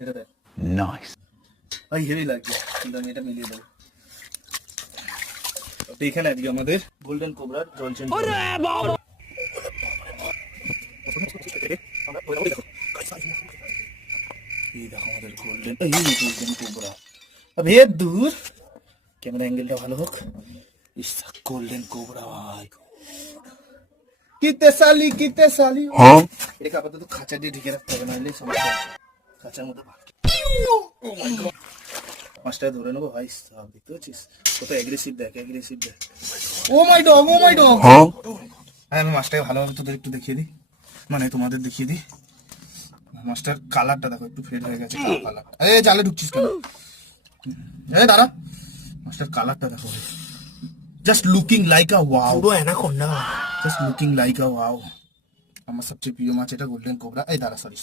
এটা দেখ নাইস। ভাই হেভি লাগছে, কিন্তু আমি এটা মিলিয়ে দেবো। তো এখানে আজকে আমাদের গোল্ডেন কোবরার জল চেঞ্জ এই দেখো আমাদের গোল্ডেন কোবরা। আবে দূর, ক্যামেরা অ্যাঙ্গেলটা ভালো হোক। ইস গোল্ডেন কোবরা ভাই, কিতে সালি হ্যাঁ এটাকে আপাতত খাঁচা দিয়ে ঢেকে রাখতে হবে, নাহলে সমস্যা আছে। খাঁচার মধ্যে মাছটা ধরে নেবো ভাই সাহেব, দেখতে পাচ্ছিস কত অ্যাগ্রেসিভ দেখ, অ্যাগ্রেসিভ দেখ। Oh my dog, oh my dog. হ্যাঁ আমি মাছটাকে ভালোভাবে তোদের একটু দেখিয়ে দিই, মানে তোমাদের দেখিয়ে দিই। মাছটার কালারটা দেখো, একটু ফেড হয়ে গেছে কালার। এ জালে ঢুকছিস কেন? দাঁড়া, মাছটার কালারটা দেখো, just looking like a wow, পুরো anaconda, just looking like a wow. আমার সবচেয়ে প্রিয় মাছ এটা গোল্ডেন কোবরা। এই দাঁড়া, সরি